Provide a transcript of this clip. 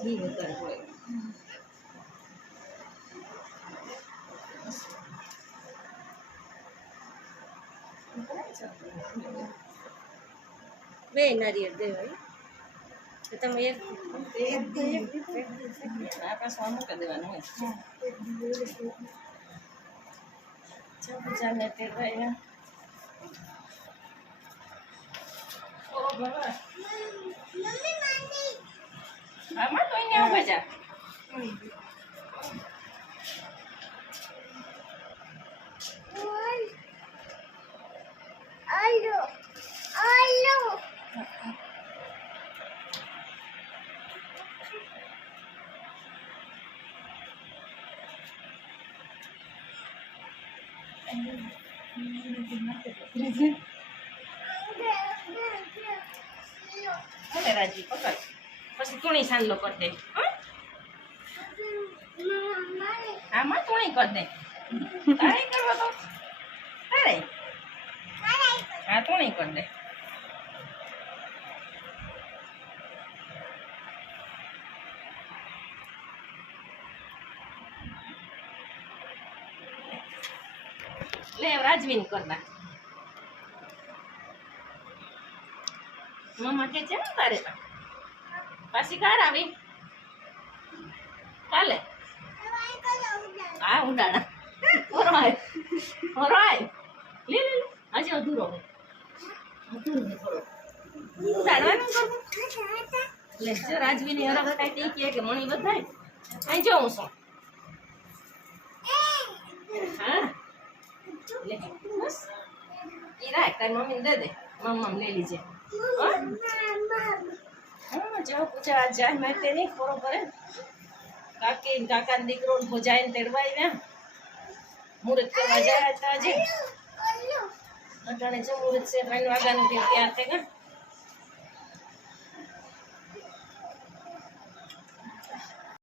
ઘી વધારે પડે. બે નારિયેળ દેવાય તો તમે એક આ પાછું મૂકી દેવાનું હોય. જાને તે ભાઈ આમાં તો અહીંયા ઉભા જા. ભલે રાજી પકડ પછી તુણી સાંડલો કરી દે. આમાં તુણી કરી દે. તારે કરવો તો તારે હા તુણી કરી દે. લે રાજવીન કરતા મમ્મા કે છે ને તારે પાછી કાર આવી કાલે હા ઉડાડા ઓરાય લે લે લે આજે અધૂરો ઉડાડવાનું કરવું લે જો રાજવીની હરખ કાંઈ કે મણી બધાય અહીં જોઉં છું હા લે બસ ઈ રાખ તારી મમ્મીને દે દે મમ્મા લઈ લીજે. હા જો પૂછા આજ જાય મેં તે નહીં બરોબર કાકી કાકા દીકરો ભોજાઈને તેડવા આવ્યા મુહૂર્ત કરવા જાય આજે અટાણે જો મુહૂર્ત છે 3 વાગ્યાનું તૈયાર થઈ ગયા.